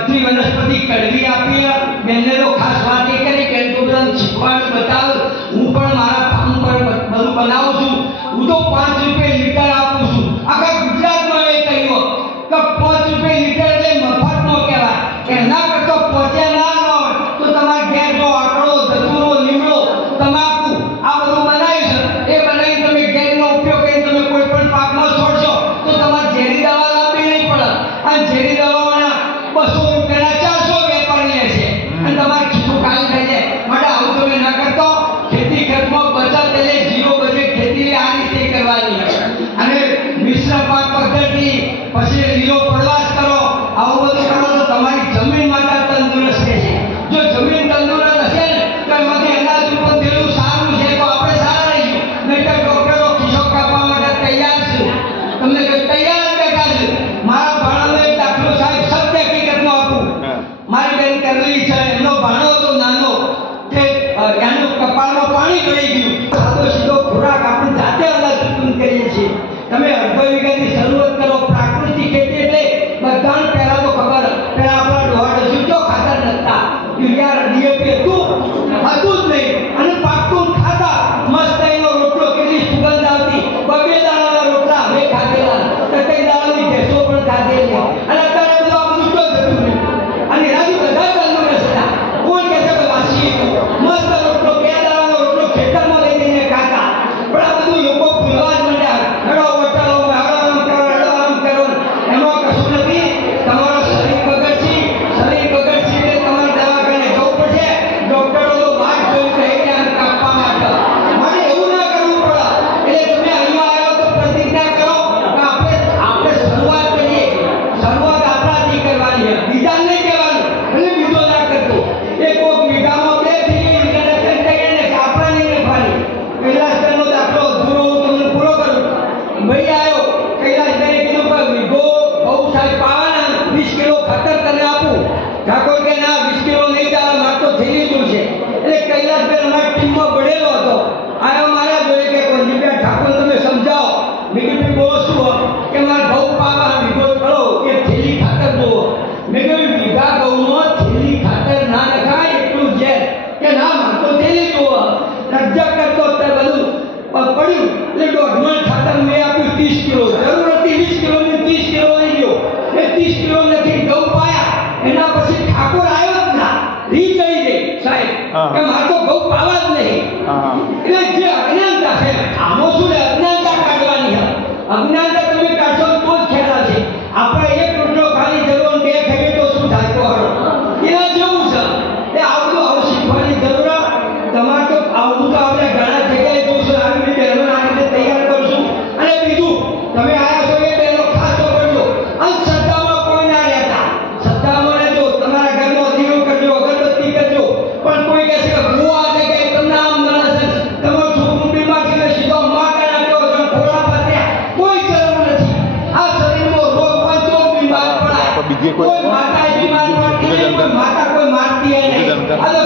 બધી વનસ્પતિ કડવી આપી બેનને તો ખાસ વાત એ કરી કે તો બધા શીખવાડ બતાવ હું પણ મારા ફાર્મ પર બધું બનાવું છું હું તો 5 રૂપિયા લીટર આપું છું આખા ગુજરાતમાં એ કહ્યું કે 5 રૂપિયા લીટર એટલે મફતનો કહેવાય કે ના કરતો પહોંચ્યા ના હોય તો તમારે ઘેર જો આકડો ધતુરો લીમડો તમાકુ આ બધું બનાવ્યું છે એ બનાવી તમે ઘેરનો ઉપયોગ કરી તમે કોઈ પણ પાકમાં છોડશો તો તમારે ઝેરી દવા લાવવી નહીં પડે અને ઝેરી દવાઓના 200 રૂપિયાના 400 વેપારી લે છે અને તમારે ખીચું ખાલી થઈ જાય માટે આવું તમે ના કરતો ખેતી ખર્ચમાં બચત એટલે ઝીરો બજેટ ખેતી આ રીતે કરવાની અને મિશ્ર પાક પદ્ધતિ પછી લીલો પડવાશ કરો આવું બધું કરો તો તમારી જમીન માટે તંદુરસ્ત રહેશે જો જમીન તંદુરસ્ત હશે ને તો એમાંથી અનાજ ઉપર થયેલું સારું છે તો આપણે સારા રહીશું નહીં તો ડોક્ટરો ખિસ્સો કાપવા માટે તૈયાર છે તમને તૈયાર જ બેઠા છે મારા ભાણાનો એક દાખલો સાહેબ સત્ય હકીકતનો આપું મારી બેન કરવી છે એમનો ભાણો હતો નાનો કે એનું કપાળમાં પાણી ભરાઈ ગયું સાદો સીધો ખોરાક આપણે જાતે અનાજ ઉત્પન્ન કરીએ છીએ તમે અડધો વીઘાની શરૂઆત કરો પ્રાકૃતિક ખેતી એટલે બધાને પહેલા તો ખબર પહેલા આપણા ડોહાડે શુદ્ધ ખાતર નતા યુરિયા ડીએપી હતું જ નહીં અને પાકતું ખાતા મસ્ત એનો રોટલો કેટલી સુગંધ આવતી બબે દાણાના રોટલા હવે ખાધેલા તકઈ દાણાની ભેંસો પણ ખાધેલી અને અત્યારે બધું આ બધું તો જતું નહીં અને એનાથી બધા તંદુરસ્ત હતા કોઈ કહે છે કે વાસી મસ્ત રોટલો બે દાણાનો રોટલો ખેતરમાં લઈ જઈને ખાતા પણ આ બધું લોકો ભૂલવા જ માંડ્યા હેડો વટાળો આરામ કરો એમાં કશું નથી તમારો શરીર બગડશે એટલે તમારે દવાખાને જવું પડશે ડોક્ટરો તો વાત જોઈ કહે કે આમ કાપવા માટે મારે એવું ના કરવું પડે એટલે તમે અહીંયા આવ્યો તો પ્રતિજ્ઞા કરો કે આપણે શરૂઆત કરીએ શરૂઆત આપણાથી કરવાની છે બીજા નહીં કહેવાનું એટલે બીજો ના કરતો એ કોક વીઘામાં 2 થી વીઘાના કંટાઈને આપણા નહીં રખવાની કૈલાસનો દાખલો અધૂરો હું તમને પૂરો કરું ભાઈ આવ્યો કૈલાસભાઈ કીધું કે વીઘો બહુ સાહેબ પાવાના 20 કિલો ખાતર તને આપું ઠાકોર કે ના 20 કિલો નહીં ચાલે મારે તો થઈ લીધું છે એટલે કૈલાસભાઈ અમારી ટીમમાં પડેલો હતો આવ્યો મારા જોડે કે કોઈ ઠાકોર તમે સમજાવો મેં કીધું બોલો શું કે મારે ઘઉં પાવા વીઘો કરો કે થેલી ખાતર જુઓ મેં કહ્યું વીઘા ઘઉંમાં થેલી ખાતર ના નખાય એટલું ઝેર કે ના મારે તો થેલી જુઓ રજ્જા કરતો અત્યારે બધું પડ્યું એટલે દોઢમાં ખાતર મેં આપ્યું 30 કિલો જરૂર હતી 20 કિલોની 30 કિલો લઈ ગયો એ 30 કિલો નથી ઘઉં પાયા એના પછી ઠાકોર આવ્યો જ ના રી ગઈ ગઈ સાહેબ કે મારે તો ઘઉં પાવા જ નહીં એટલે જે અજ્ઞાનતા છે આમાં શું અજ્ઞાનતા કાઢવાની છે અજ્ઞાનતા તમે કાઢશો તો જ ખ્યાલ છે આપણે એક રોટલો ખાલી જરૂર 2 ખાઈએ તો શું થાય તો એના જેવું છે એ આ બધું આવું શીખવાની જરૂર તમારે તો આવું તો આપણે ઘણા જગ્યાએ જોશું આવી રીતે બહેનો આ રીતે તૈયાર કરશું અને બીજું તમે આયા છો એ બહેનો ખાસ તો કરજો અંધશ્રદ્ધામાં કોઈ ના રહેતા શ્રદ્ધામાં રહેજો તમારા ઘરનો દીવો કરજો અગરબત્તી કરજો પણ કોઈ કહે છે કે હું આ જગ્યાએ તમને આમ નડે છે તમારું છોકરું બીમાર છે સીધો માં કરાવ્યો છો થોડા પાત્યા કોઈ જરૂર નથી આ શરીરમાં રોગ હોય તો બીમાર પડાય કોઈ માતા બીમાર પડતી કોઈ માતા કોઈ મારતી નહીં આ તો